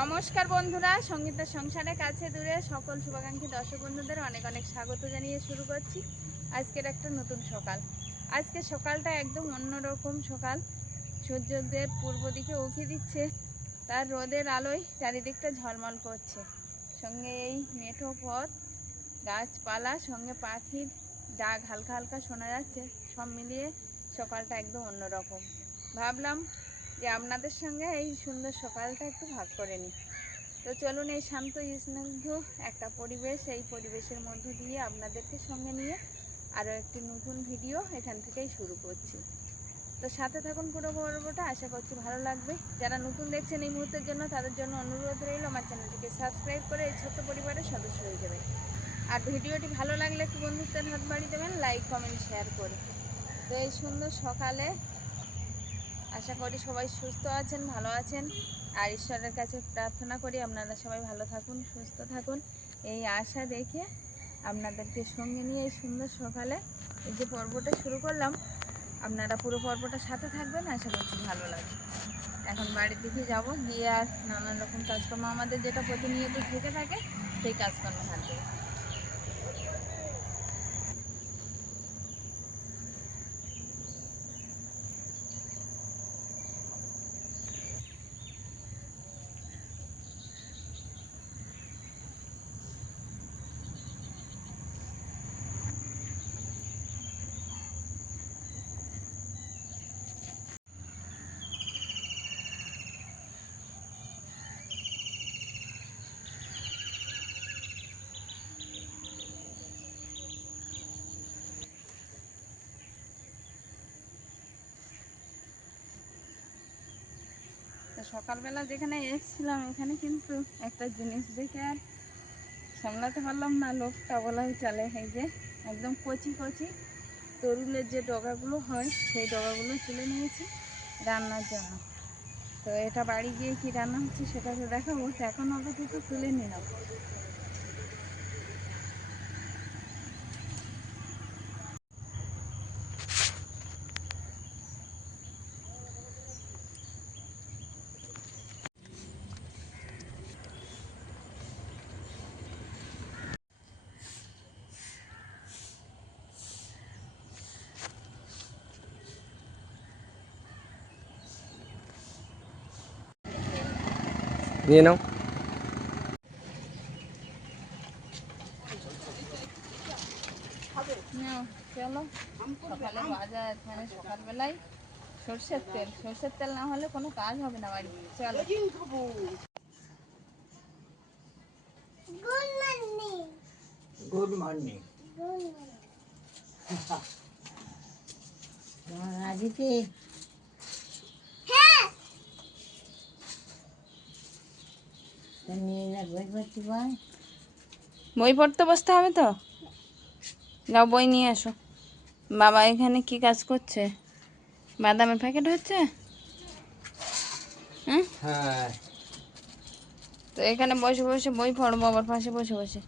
নমস্কার বন্ধুরা, সঙ্গীতের সংসারে কাছে দূরে সকল শুভাকাঙ্ক্ষী দর্শক বন্ধুদের অনেক অনেক স্বাগত জানিয়ে শুরু করছি আজকের একটা নতুন সকাল। আজকের সকালটা একদম অন্যরকম সকাল। সূর্যোদয়ের পূর্ব দিকে উঁকি দিচ্ছে, তার রোদের আলোয় চারিদিকটা ঝলমল করছে। সঙ্গে এই মেঠো পথ, গাছপালা, সঙ্গে পাখির ডাক হালকা হালকা শোনা যাচ্ছে। সব মিলিয়ে সকালটা একদম অন্যরকম। ভাবলাম যে আপনাদের সঙ্গে এই সুন্দর সকালটা একটু ভাগ করে নিই। তো চলুন, এই শান্ত স্নিগ্ধ একটা পরিবেশ, এই পরিবেশের মধ্য দিয়ে আপনাদেরকে সঙ্গে নিয়ে আরও একটি নতুন ভিডিও এখান থেকেই শুরু করছি। তো সাথে থাকুন পুরো পর্বটা, আশা করছি ভালো লাগবে। যারা নতুন দেখছেন এই মুহূর্তের জন্য, তাদের জন্য অনুরোধ রইল আমার চ্যানেলটিকে সাবস্ক্রাইব করে এই ছোট্ট পরিবারের সদস্য হয়ে যাবেন। আর ভিডিওটি ভালো লাগলে একটু বন্ধুত্বের হাত বাড়িয়ে দেবেন, লাইক কমেন্ট শেয়ার করে। তো এই সুন্দর সকালে আশা করি সবাই সুস্থ আছেন, ভালো আছেন। আর ঈশ্বরের কাছে প্রার্থনা করি আপনারা সবাই ভালো থাকুন, সুস্থ থাকুন। এই আশা রেখে আপনাদেরকে সঙ্গে নিয়ে এই সুন্দর সকালে এই যে পর্বটা শুরু করলাম, আপনারা পুরো পর্বটা সাথে থাকবেন, আশা করছি ভালো লাগবে। এখন বাড়ির দিকে যাব, গিয়ে আর নানান রকম কাজকর্ম আমাদের যেটা প্রতিনিয়ত থেকে থাকে সেই কাজকর্ম হাত দেবো। তো সকালবেলা যেখানে এসেছিলাম, এখানে কিন্তু একটা জিনিস দেখে আর সামলাতে পারলাম না, লোকটা বলাই চলে। এই যে একদম কচি কচি তরুলের যে ডগাগুলো হয়, সেই ডগাগুলো তুলে নিয়েছি রান্নার জন্য। তো এটা বাড়ি গিয়ে কি রান্না হচ্ছে সেটা তো দেখাবো, এখন আপাতত তুলে নিলাম। নিয়ে নাও। চলো, সকালে বাজার, মানে সকালবেলায় সর্ষের তেল না হলে কোনো কাজ হবে না বাড়ি। চলো। Good morning. রাজিতে বই পড়তে বসতে হবে তো, যাও বই নিয়ে আসো। বাবা এখানে কি কাজ করছে? বাদামের প্যাকেট হচ্ছে। হ্যাঁ, তো এখানে বসে বসে বই পড়ো, বাবার পাশে বসে বসে।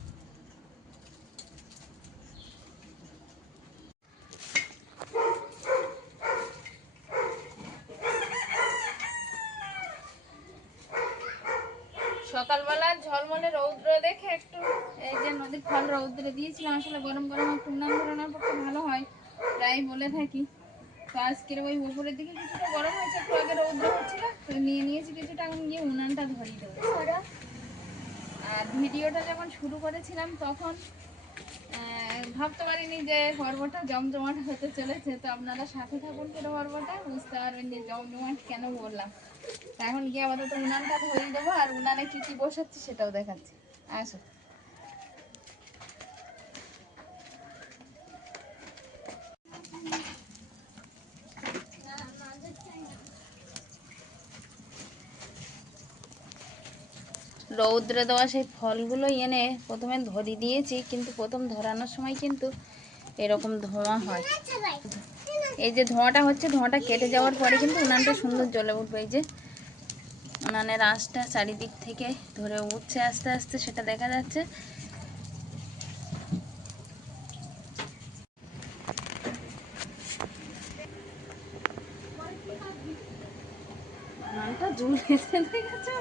সকালবেলা ঝলমলে রৌদ্র দেখে একটু এই যে নদীর ফল রৌদ্রে দিয়েছিলাম। আসলে গরম গরম একটু উনান ধরানোর পক্ষে ভালো হয়, প্রায় বলে থাকি। তো আজকের ওই উপরের দিকে কিছুটা গরম হয়েছে, একটু আগে রৌদ্র হচ্ছিল, তো নিয়ে নিয়েছি কিছুটা, এখন গিয়ে উনানটা ধরিয়ে দেবো। আর ভিডিওটা যখন শুরু করেছিলাম তখন ভাবতে পারিনি যে পর্বটা জমজমাট হতে চলেছে। তো আপনারা সাথে থাকুন পুরো পর্বটা, বুঝতে পারবেন যে জমজমাট কেন বললাম। এখন গিয়ে আপাতত উনানটা ধরিয়ে দেবো, আর উনানে কি কি বসাচ্ছি সেটাও দেখাচ্ছি। আসো। রৌদ্রে দেওয়া সেই ফলগুলো এনে প্রথমে ধরিয়ে দিয়েছি, কিন্তু প্রথম ধরানোর সময় কিন্তু এরকম ধোঁয়া হয়। এই যে ধোঁয়াটা হচ্ছে, ধোঁয়াটা কেটে যাওয়ার পরে কিন্তু উনানটা সুন্দর জ্বলে উঠবে। এই যে উনানের আঁচটা চারিদিক থেকে ধরে উঠছে আস্তে আস্তে, সেটা দেখা যাচ্ছে। উনানটা জ্বলেছে, দেখেছো?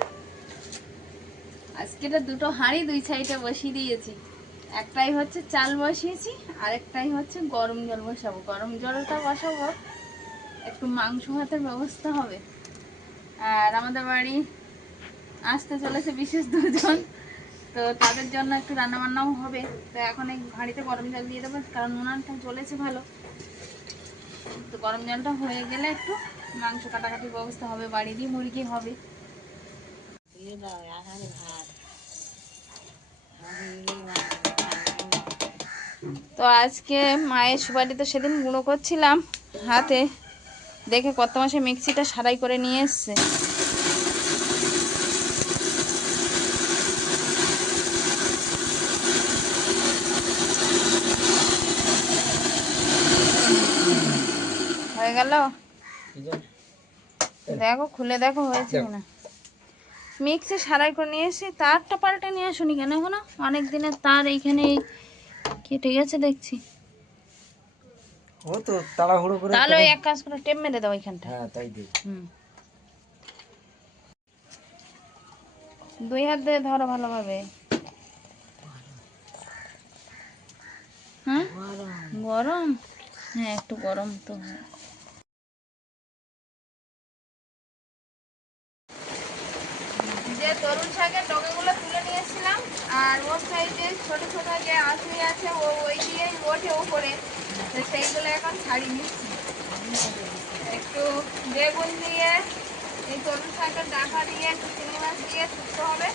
আজকে তো দুটো হাঁড়ি দুই সাইডে বসিয়ে দিয়েছি। একটাই হচ্ছে চাল বসিয়েছি, আরেকটাই হচ্ছে গরম জল বসাবো। গরম জলটা বসাবো, একটু মাংস ভাতের ব্যবস্থা হবে। আর আমাদের বাড়ি আসতে চলেছে বিশেষ দুজন, তো তাদের জন্য একটু রান্না বান্নাও হবে। তো এখন এই হাঁড়িতে গরম জল দিয়ে দেবো, কারণ উনানটা চলেছে ভালো। তো গরম জলটা হয়ে গেলে একটু মাংস কাটাকাটির ব্যবস্থা হবে, বাড়িরই মুরগি হবে। তো আজকে মায়ের সুপারি তো সেদিন গুঁড়ো করছিলাম হাতে, দেখে কত মাসে মিক্সিটা সারাই করে নিয়ে এসছে। হয়ে গেল, দেখো খুলে দেখো হয়েছে কিনা। মিক্সি সারাই করে নিয়ে এসেছি। তারটা পাল্টে নিয়ে আসুনি কেন এখনো? অনেক দিনের তার এইখানে কেটে গেছে দেখছি। ও তো তাড়াহুড়ো করে তাহলে ওই এক কাজ করে টেপ মেরে দাও ওইখানটা। হ্যাঁ তাই দিই। দুই হাত দিয়ে ধরো ভালোভাবে। হ্যাঁ গরম, হ্যাঁ একটু গরম তো। যে তরুণ শাকের ডগাগুলো তুলে নিয়েছিলাম, আর ওর সাইডে ছোট ছোট যে আঁচড়ি আছে ও ওই দিয়ে ওঠে উপরে, তো সেইগুলো এখন ছাড়িয়ে নিচ্ছি। একটু বেগুন দিয়ে, এই তরুণ শাকের ডাঁটা দিয়ে, একটু চিংড়ি মাছ দিয়ে শুক্তো হবে,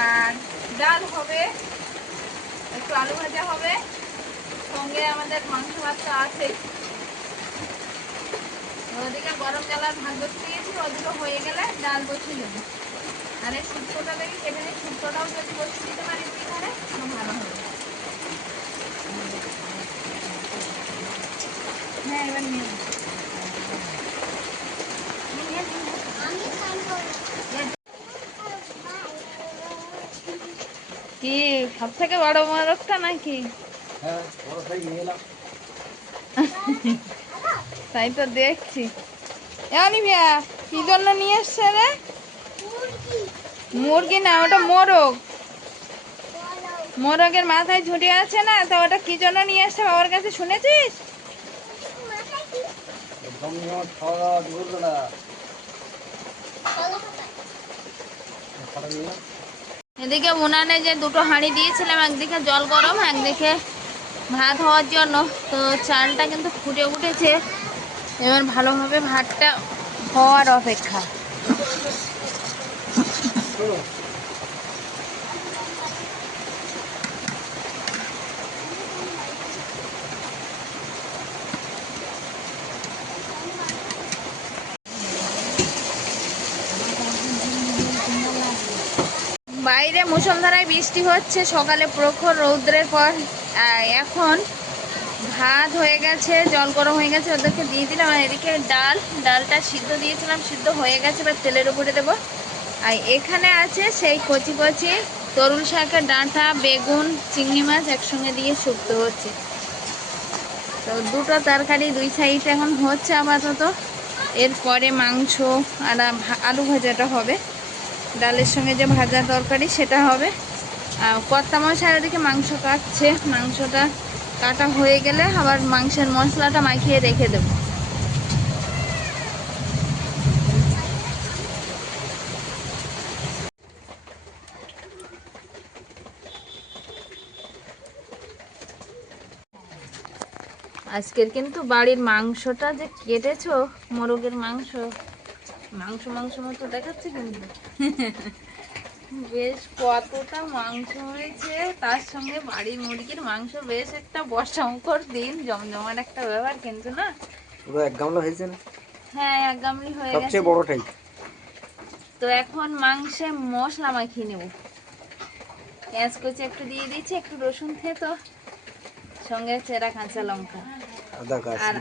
আর ডাল হবে, একটু আলু ভাজা হবে, সঙ্গে আমাদের মাংস ভাতটা আছে। ওদিকে গরম জলার ভাত বসিয়ে দিয়েছি, ওদিকে হয়ে গেলে ডাল বসিয়ে দেবো। আর এই শুক্তোটা দেখি কেটে নিই, শুক্তোটাও যদি বসিয়ে দিতে পারি দুইখানে ভালো হবে। হ্যাঁ এবার নিয়ে কি সব থেকে বড় মোরগটা নাকি? হ্যাঁ বড় সাইজ নিয়ে এলাম। তাই তো দেখছি। ভাইয়া কি জন্য নিয়ে এসছে রে? মুরগি না, ওটা মোরগ। মোরগের মাথায় ঝুঁটি আছে না, তো ওটা কি জন্য নিয়ে এসছে বাবার কাছে শুনেছিস? এদিকে উনানে যে দুটো হাঁড়ি দিয়েছিলাম, একদিকে জল গরম, একদিকে ভাত হওয়ার জন্য। তো চালটা কিন্তু ফুটে উঠেছে, এবার ভালোভাবে ভাতটা হওয়ার অপেক্ষা। বাইরে মুষলধারায় বৃষ্টি হচ্ছে, সকালে প্রখর রৌদ্রের পর। এখন ভাত হয়ে গেছে, জল গরম হয়ে গেছে, ওদেরকে দিয়ে দিলাম। আর এদিকে ডালটা সিদ্ধ দিয়েছিলাম, সিদ্ধ হয়ে গেছে, এবার তেলের উপরে দেবো। আর এখানে আছে সেই কচি কচি তরুণ শাকের ডাঁটা, বেগুন, চিংড়ি মাছ একসঙ্গে দিয়ে শুক্তো হচ্ছে। তো দুটো তরকারি দুই সাইড এখন হচ্ছে আপাতত। এরপরে মাংস আর আলু ভাজাটা হবে, ডালের সঙ্গে যে ভাজা তরকারি সেটা হবে। আর কর্তা মশাই ওদিকে মাংস কাটছে, মাংসটা কাটা হয়ে গেলে আবার মাংসের মশলাটা মাখিয়ে রেখে দেব। আজকের কিন্তু বাড়ির মাংসটা যে কেটেছো, মোরগের মাংস, মাংস মাংস মতো দেখাচ্ছে কিন্তু বেশ কতটা মাংস হয়েছে। তার সঙ্গে বাড়ির মুরগির মাংস, বেশ একটা বর্ষামুখর দিন, জমজমাট একটা ব্যাপার কিন্তু না? পুরো এক গামলা হয়েছে না? হ্যাঁ এক গামলি হয়ে গেছে। সবচেয়ে বড়টাই। তো এখন মাংসে মশলা মাখিয়ে নেব। পেঁয়াজ কুচি একটু দিয়ে দিচ্ছি, একটু রসুন থেতো, সঙ্গে চেরা কাঁচা লঙ্কা আর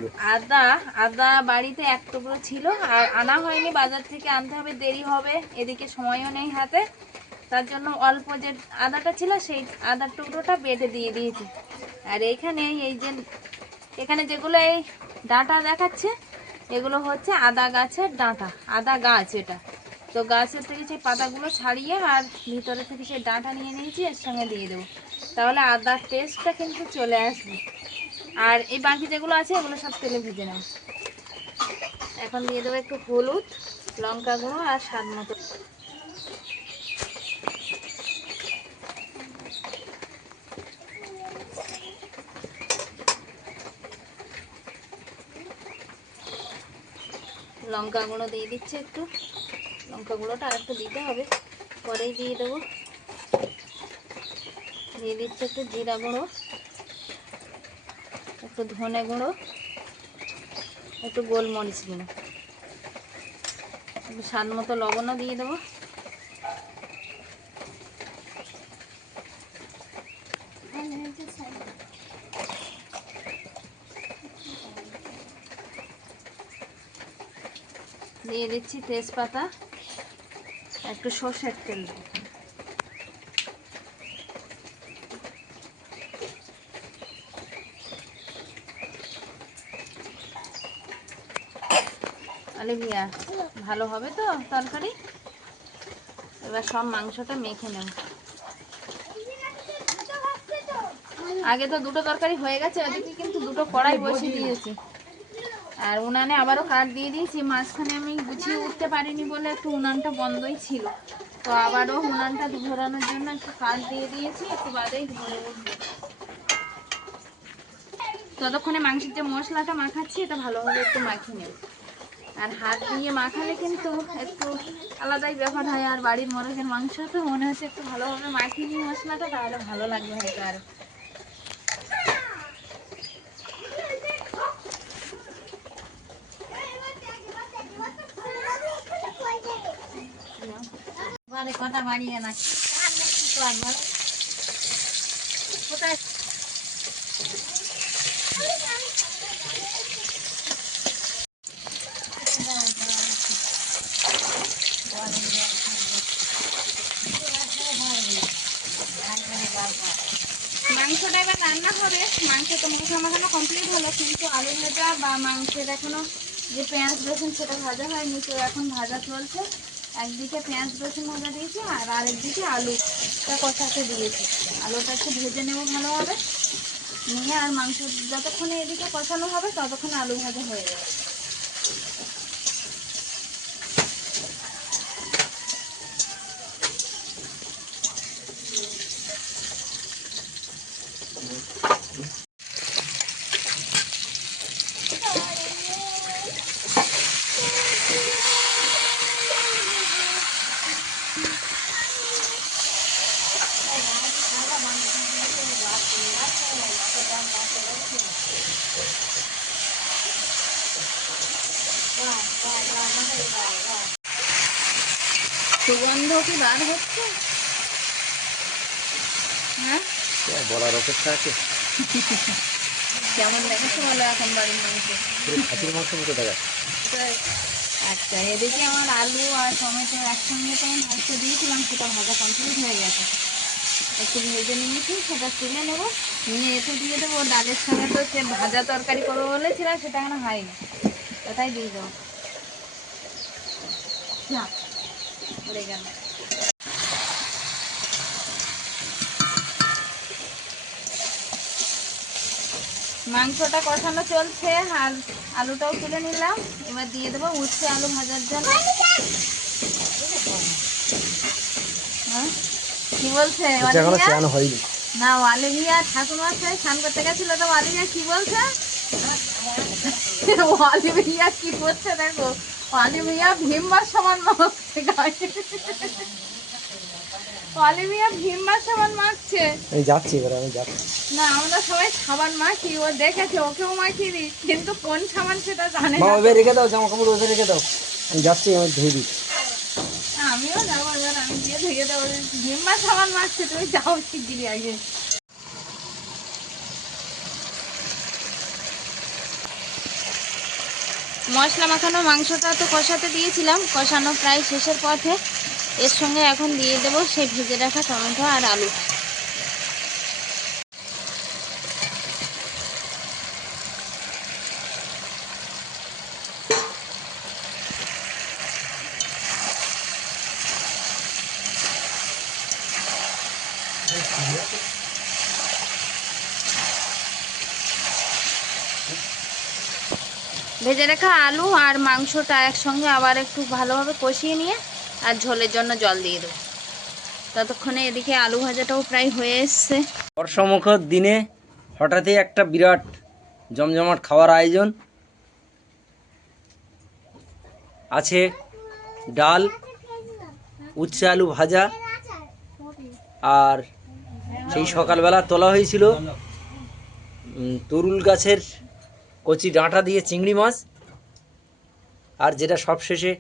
আদা বাড়িতে এক টুকরো ছিল, আর আনা হয়নি, বাজার থেকে আনতে হবে, দেরি হবে, এদিকে সময়ও নেই হাতে। তার জন্য অল্প যে আদাটা ছিল সেই আদার টুকরোটা বেটে দিয়ে দিয়েছি। আর এইখানে এই যে এখানে যেগুলো এই ডাঁটা দেখাচ্ছে, এগুলো হচ্ছে আদা গাছের ডাঁটা, আদা গাছ এটা। তো তো গাছের থেকে সেই পাতাগুলো ছাড়িয়ে আর ভিতরে থেকে সেই ডাঁটা নিয়ে নিয়েছি, এর সঙ্গে দিয়ে দেবো, তাহলে আদার টেস্টটা কিন্তু চলে আসবে। আর এই বাকি যেগুলো আছে এগুলো সব তেলে ভেজে নেব। এখন দিয়ে দেবো একটু হলুদ, লঙ্কা গুঁড়ো আর স্বাদ মতো। লঙ্কা গুঁড়ো দিয়ে দিচ্ছি একটু, লঙ্কা গুঁড়োটা আর একটু দিতে হবে, পরেই দিয়ে দেবো। দিয়ে দিচ্ছি একটু জিরা গুঁড়ো, একটু ধনে গুঁড়ো, একটু গোলমরিচ গুঁড়ো, একটু স্বাদ মতো লবণও দিয়ে দেবো। দিয়ে দিচ্ছি তেজপাতা, একটু সর্ষের তেল দেবো। অলিভিয়া ভালো হবে তো তরকারি? এবার সব মাংসটা মেখে নেব। আগে তো দুটো তরকারি হয়ে গেছে, ওদিকে কিন্তু দুটো কড়াই বসিয়ে দিয়েছি, আর উনানে আবারও কাঠ দিয়ে দিয়েছি। মাঝখানে আমি গুছিয়ে উঠতে পারিনি বলে একটু উনানটা বন্ধই ছিল, তো আবারও উনানটা ধরানোর জন্য একটু কাঠ দিয়ে দিয়েছি, একটু বাদেই ধরে উঠবে। ততক্ষণে মাংসের যে মশলাটা মাখাচ্ছি এটা ভালোভাবে একটু মাখিয়ে নেব। আর হাত দিয়ে মাখালে কিন্তু একটু আলাদাই ব্যাপার হয়, আর বাড়ির মোরগের মাংস তো মনে হচ্ছে একটু ভালোভাবে মাখিয়ে নিই মশলাটা, তাহলে ভালো লাগবে হয়তো আরো। কথা বাড়িয়ে না কোথায় মাংসটা এবার রান্না হবে। মাংস তো মশলা মাখানো কমপ্লিট হলো, কিন্তু আলু ভাজা বা মাংসের এখনো যে পেঁয়াজ রসুন সেটা ভাজা হয়নি, তো এখন ভাজা চলছে। একদিকে পেঁয়াজ রসুন ভাজা দিয়েছি আর আরেকদিকে আলুটা কষাতে দিয়েছি। আলুটা একটু ভেজে নেবো ভালোভাবে, নিয়ে আর মাংস যতক্ষণে এদিকে কষানো হবে ততক্ষণে আলু ভাজা হয়ে যাবে। সুগন্ধ কি বার হচ্ছে? হ্যাঁ, বলার অপেক্ষা আছে। কেমন লেগেছে বলো এখন বাড়ির মাংস? খাসির মাংস মতো দেখা। আচ্ছা, এদিকে আমার আলু আর টমেটো একসঙ্গে তো আমি ভাজতে দিয়েছিলাম, সেটা ভাজা কমপ্লিট হয়ে গেছে। একটু ভেজে নিয়েছি, সেটা তুলে নেব, নিয়ে এতে দিয়ে দেবো। ডালের সঙ্গে তো সে ভাজা তরকারি করবো বলেছিলাম, সেটা এখনো হয়নি, ওটাই দিয়ে দেবো। না পড়ে গেল। মাংসটা কষানো চলছে আর আলুটাও তুলে নিলাম। এবার দিয়ে দেবো উচ্ছে আলু ভাজার জন্য। হ্যাঁ কি বলছে হয়নি না? অলিভিয়া ঠাকুমা স্নান করতে গেছিল, তো অলিভিয়া কি বলছে? অলিভিয়া কি করছে দেখো, অলিভিয়া ভীমবার সমান মাখছে গায়ে। অলিভিয়া ভীমবার সমান মাখছে। আমি যাচ্ছি এবার, আমি যাচ্ছি। না আমরা সবাই সাবান মাখি, ও দেখেছে ওকেও মাখিয়ে দিই, কিন্তু কোন সাবান সেটা জানে মা না। ওইভাবে রেখে দাও, জামা কাপড় ওইভাবে রেখে দাও, আমি যাচ্ছি, আমি ধুয়ে দিই। আমিও যাবো, এবার আমি দিয়ে ধুয়ে দেবো। ভীমবার সাবান মাখছে, তুমি যাও শিগগিরি আগে। মশলা মাখানো মাংসটা তো কষাতে দিয়েছিলাম, কষানো প্রায় শেষের পথে। এর সঙ্গে এখন দিয়ে দেবো সেই ভেজে রাখা টমেটো আর আলু। ভেজে রাখা আলু আর মাংসটা একসঙ্গে আবার একটু ভালোভাবে কষিয়ে নিয়ে আর ঝোলের জন্য জল দিয়ে দেবো। ততক্ষণে এদিকে আলু ভাজাটাও প্রায় হয়ে এসছে। বর্ষমুখর দিনে হঠাৎই একটা বিরাট জমজমাট খাওয়ার আয়োজন আছে। ডাল, উচ্ছে আলু ভাজা, আর সেই সকালবেলা তোলা হয়েছিল তরুল গাছের কচি ডাঁটা দিয়ে চিংড়ি মাছ, আর যেটা সবশেষে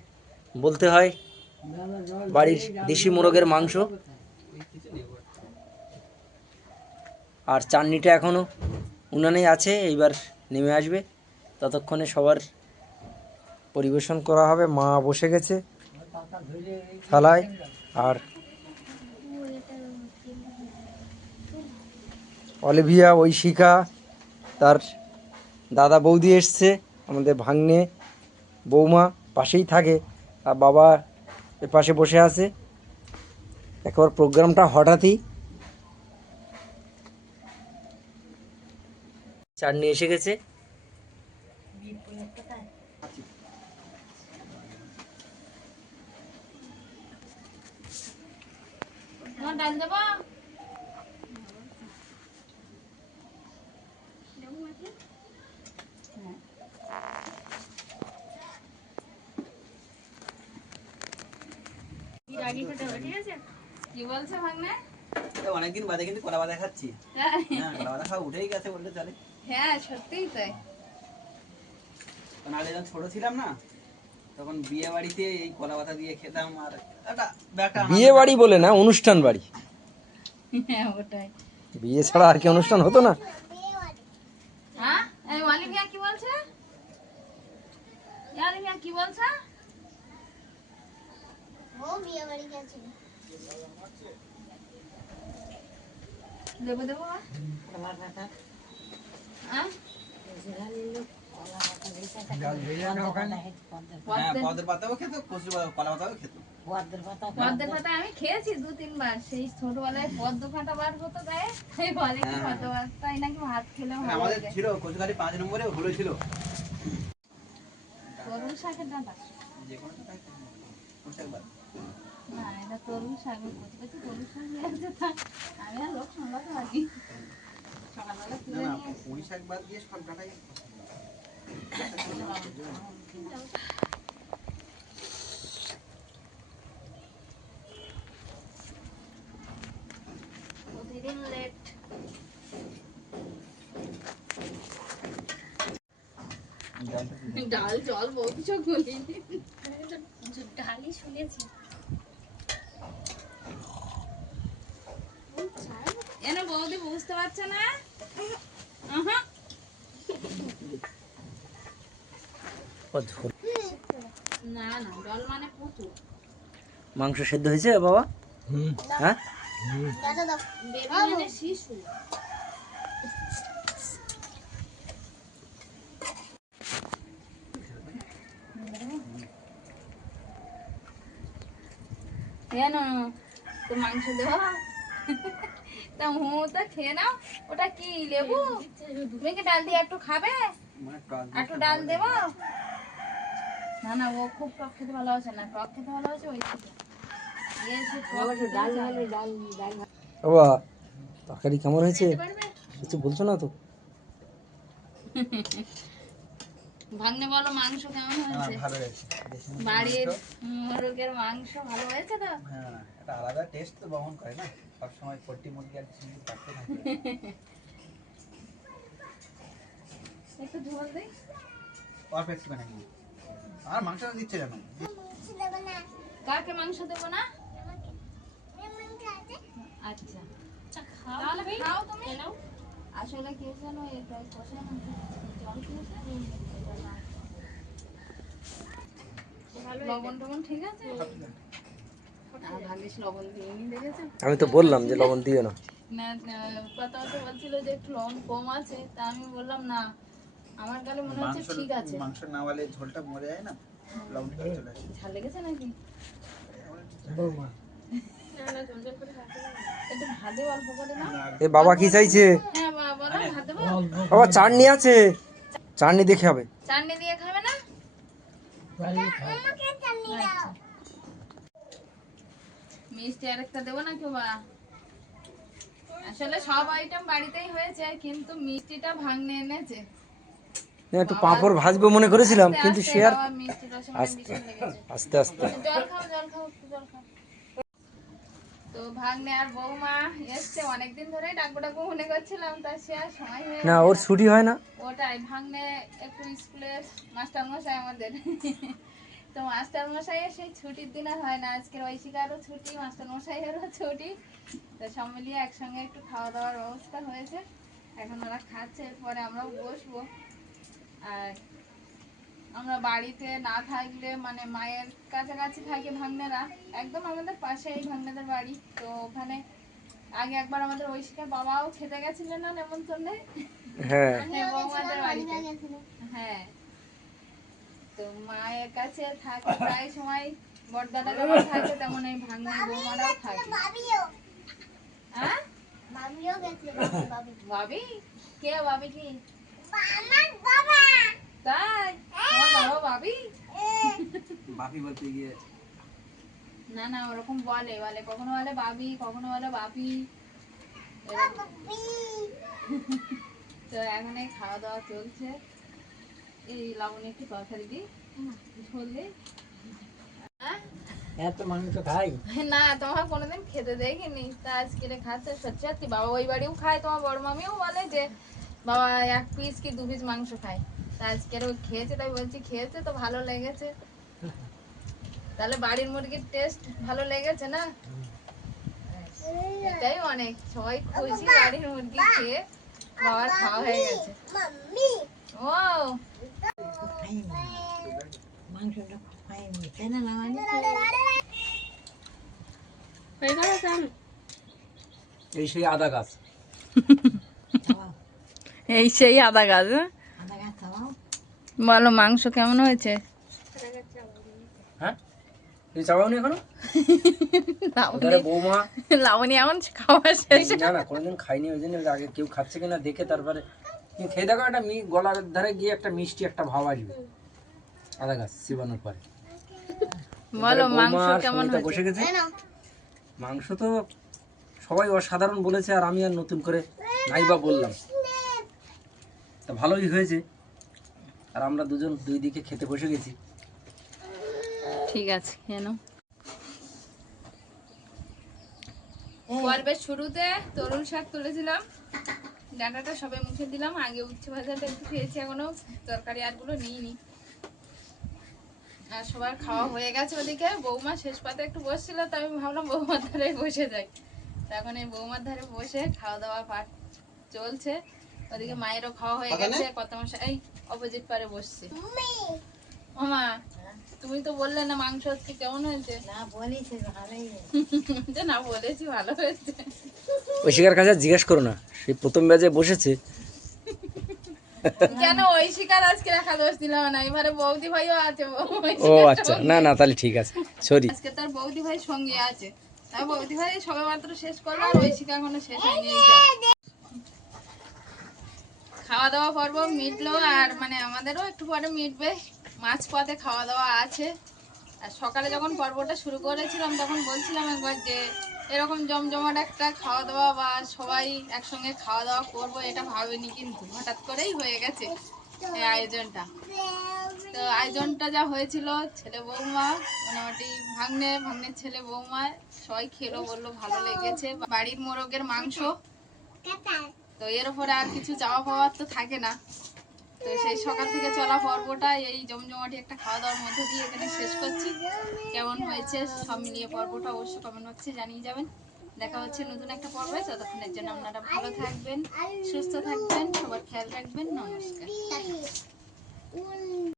বলতে হয় বাড়ির দেশি মোরগের মাংস। আর চাটনিটা এখনও উনানেই আছে, এইবার নেমে আসবে। ততক্ষণে সবার পরিবেশন করা হবে। মা বসে গেছে থালায়, আর অলিভিয়া, ঐশিকা, তার দাদা বৌদি এসছে, আমাদের ভাগ্নে বৌমা পাশেই থাকে, আর বাবা এর পাশে বসে আছে। একবার প্রোগ্রামটা হঠাৎই চাটনি এসে গেছে। ডাল দেবো? কি বলছে ভাগ্নে? অনেকদিন বাদে কিন্তু কলা বাঁধা খাচ্ছি। হ্যাঁ, কলা বাঁধা খাওয়া উঠেই গেছে বলতে চলে। হ্যাঁ সত্যিই তাই। কারণ আগে যখন ছোট ছিলাম না, তখন বিয়ে বাড়িতে এই কলা বাঁধা দিয়ে খেতাম। আর একটা বিয়ে বাড়ি বলে না, অনুষ্ঠান বাড়ি। হ্যাঁ ওটাই। বিয়ে ছাড়া আর কি অনুষ্ঠান হতো না? হ্যাঁ এই অলিভিয়া কি বলছে? অলিভিয়া কি বলছে? ও বিয়ে বাড়ি গেছে। দেবো দেবো হ্যাঁ পদের পাতাও খেত, কচুর কলা পাতাও খেত। পদ্মের পাতা আমি খেয়েছি 2-3 বার। সেই ছোটবেলায় পদ্ম পাতা বার হতো গায়ে, সেই বলে কি পদ্ম পাতাই নাকি ভাত খেলে ভালো আমাদের লাগে। ছিল কচুকারি 5 নম্বরে হলো ছিল। তরুণ শাকের ডাঁটা যে কোনো শাক বাদ। না, এটা তরুণ শাক। কচি তরুণ শাক নিয়ে আসছে তা আমি আর লোক সামলাতে পারি। সকালবেলা না তুলে না, নিয়ে এসছি। পুঁই শাক বাদ দিয়ে সব ডাটাই প্রতিদিন লেট। ডাল জল বলছো গুলি ডালই শুনেছি। এনে বৌদি বুঝতে পারছে না। না না, জল মানে প্রচুর। মাংস সেদ্ধ হয়েছে বাবা? হ্যাঁ, বেবি মানে শিশু। কেন তো মাংস দেওয়া তা হুঁটা খেয়ে নাও। ওটা কি লেবু? তুমি কি ডাল দিয়ে একটু খাবে? একটু ডাল দেবো? না না, ও খুব টক খেতে ভালোবাসে না। টক খেতে ভালোবাসে ওই থেকে বাবা তরকারি কেমন হয়েছে? কিছু বলছো না তো? ভাগ্নে বলো মাংস কেমন হয়েছে? ভালো হয়েছে। বাড়ির মুরগের মাংস ভালো হয়েছে তো? হ্যাঁ, এটা আলাদা টেস্ট তো বহন করে না। সব সময় পোল্ট্রি মুরগি আর চিংড়ি পারতে থাকে। একটু ঝোল দেই। পারফেক্ট বানাই। আর মাংস দিচ্ছে জানো? কাকে মাংস দেবো না? আচ্ছা তাহলে খাও তুমি। আসলে কি জানো, এটা কষা মাংস জল খেয়েছে। লবণ টবণ ঠিক আছে? ভাবিস লবণ দিয়ে নি, দেখেছো? আমি তো বললাম যে লবণ দিও না। না কথা তো বলছিল যে একটু লবণ কম আছে, তা আমি বললাম না, আমার গালে মনে হচ্ছে ঠিক আছে। মাংস না হলে ঝোলটা মরে যায় না, লবণটা চলে আসে। ঝাল লেগেছে নাকি? একটু ভাত দেবো অল্প করে না? এ বাবা কি চাইছে? হ্যাঁ বলো, ভাত দেবো। বাবা চাটনি আছে। চাটনি দেখে হবে। চাটনি দিয়ে খাবে না? আচ্ছা। মিষ্টি আরেকটা দেবো না কেউ? আসলে সব আইটেম বাড়িতেই হয়েছে, কিন্তু মিষ্টিটা ভাঙনে এনেছে। একটু পাঁপড় ভাজবো মনে করেছিলাম, আস্তে কিন্তু আস্তে সে আর বাবা মিষ্টির রসে মানে ভীষণ লেগেছে। আস্তে আস্তে। জল খাও, জল খাও, একটু জল খাও। তো ভাগ্নে আর বৌমা এসছে, অনেকদিন ধরেই ডাকবো ডাকবো মনে করছিলাম, তা সে আর সময় হয়ে না, ওঠে ওর না। ছুটি হয় না। ওটাই, ভাগ্নে একটু স্কুলের মাস্টার মশাই আমাদের, তো মাস্টার মশাইয়ের সেই ছুটির দিন আর হয় না। আজকের ঐশিকারও ছুটি, মাস্টার মশাইয়েরও ছুটি, তো সব মিলিয়ে একসঙ্গে একটু খাওয়া দাওয়ার ব্যবস্থা হয়েছে। এখন ওরা খাচ্ছে, এরপরে আমরাও বসবো। আর আমরা বাড়িতে না থাকলে মানে মায়ের কাছাকাছি থাকে ভাগ্নেরা, একদম আমাদের পাশেই ভাগ্নেদের বাড়ি। তো ওখানে আগে একবার আমাদের ঐশিকার বাবাও খেতে গেছিলেন না নেমন্তন্নে, হ্যাঁ, বৌমাদের বাড়িতে। হ্যাঁ, তো মায়ের কাছে থাকে প্রায় সময়, বড়দাদা যেমন থাকে তেমন এই ভাগ্নে বৌমারাও থাকে। হ্যাঁ, ভাবি কে? ভাবি কি? তাই আমার বাবা ভাবি? বাপি বলতে গিয়ে না না, ওরকম বলে বলে, কখনো বলে ভাবি, কখনো বলে বাপি। তো এখন এই খাওয়া দাওয়া চলছে। এই লাবণী একটু তরকারি দিই, ঝোল দিই। এত মাংস খাই না, তোমার কোনোদিন খেতে দেখিনি, তা আজকে খাচ্ছে। সত্যি সত্যি বাবা ওই বাড়িও খায়, তোমার বড় মামিও বলে যে বাবা 1 পিস কি 2 পিস মাংস খায়। তা আজকের ও খেয়েছে, তাই বলছি খেয়েছে তো ভালো লেগেছে। তাহলে বাড়ির মুরগির টেস্ট ভালো লেগেছে না? এটাই অনেক, সবাই খুশি বাড়ির মুরগি খেয়ে। বাবার খাওয়া হয়ে গেছে। ও এই সেই আদা গাছ। এই সেই আদা গাছ। বলো মাংস কেমন হয়েছে? হ্যাঁ, তুই চাবাওনি এখনো? ওধারে বৌমা লাবণী এমন খাওয়া শেষ। না না, কোনোদিন খাইনি, ওই জন্য আগে কেউ খাচ্ছে কিনা দেখে তারপরে তুমি খেয়ে দেখো। একটা গলার ধারে গিয়ে একটা মিষ্টি একটা ভাব আসবে আদা গাছ চিবানোর পরে। বলো মাংস বৌমা আর কেমন সঙ্গীতা বসে হয়েছে? গেছে। মাংস তো সবাই অসাধারণ বলেছে, আর আমি আর নতুন করে নাই বা বললাম। তা ভালোই হয়েছে, আর আমরা দুজন দুই দিকে খেতে বসে গেছি। ঠিক আছে, কেন পর্বের শুরুতে তরুণ শাক তুলেছিলাম, ডাঁটাটা সবে মুখে দিলাম। আগে উচ্ছে ভাজাটা একটু খেয়েছি, এখনো তরকারি আরগুলো নিইনি। আর সবার খাওয়া হয়ে গেছে। ওদিকে বৌমা শেষ পাতে একটু বসছিল, তো আমি ভাবলাম বৌমার ধারে বসে যাই। তখন এই বৌমার ধারে বসে খাওয়া দাওয়া পাঠ চলছে। ওদিকে মায়েরও খাওয়া হয়ে গেছে, কত মশাই এই অপোজিট পারে বসছে। ওমা, তুমি তো বললে না মাংস আজকে কেমন হয়েছে? না বলেছি ভালো হয়েছে। ঐশিকার কাছে আর জিজ্ঞেস করো না, সে প্রথম ব্যাচে বসেছে। কেন ঐশিকার আজকে রাখা দোষ দিলাম না, এবারে বৌদি ভাইও আছে। ও আচ্ছা, না না, তাহলে ঠিক আছে, সরি। আজকে তার বৌদি ভাই সঙ্গে আছে, তাই বৌদি ভাই সবে মাত্র শেষ করলো, আর ঐশিকা এখনো শেষ হয়নি। এইটা খাওয়া দাওয়া পর্ব মিটলো, আর মানে আমাদেরও একটু পরে মিটবে। মাছ পথে খাওয়া দাওয়া আছে। আর সকালে যখন পর্বটা শুরু করেছিলাম তখন বলছিলাম একবার যে এরকম জমজমাট একটা খাওয়া দাওয়া বা সবাই একসঙ্গে খাওয়া দাওয়া করবো, এটা ভাবিনি, কিন্তু হঠাৎ করেই হয়ে গেছে এই আয়োজনটা। তো আয়োজনটা যা হয়েছিল, ছেলে বৌমা মোটামুটি ভাগ্নের ছেলে বৌমা সবাই খেলো, বললো ভালো লেগেছে। বাড়ির মোরগের মাংস, তো এর উপরে আর কিছু চাওয়া পাওয়ার তো থাকে না। তো সেই সকাল থেকে চলা পর্বটা এই জমজমাটি একটা খাওয়া দাওয়ার মধ্যে দিয়ে এখানে শেষ করছি। কেমন হয়েছে সব মিলিয়ে পর্বটা অবশ্যই কমেন্ট বক্সে জানিয়ে যাবেন। দেখা হচ্ছে নতুন একটা পর্বে, ততক্ষণের জন্য আপনারা ভালো থাকবেন, সুস্থ থাকবেন, সবার খেয়াল রাখবেন। নমস্কার।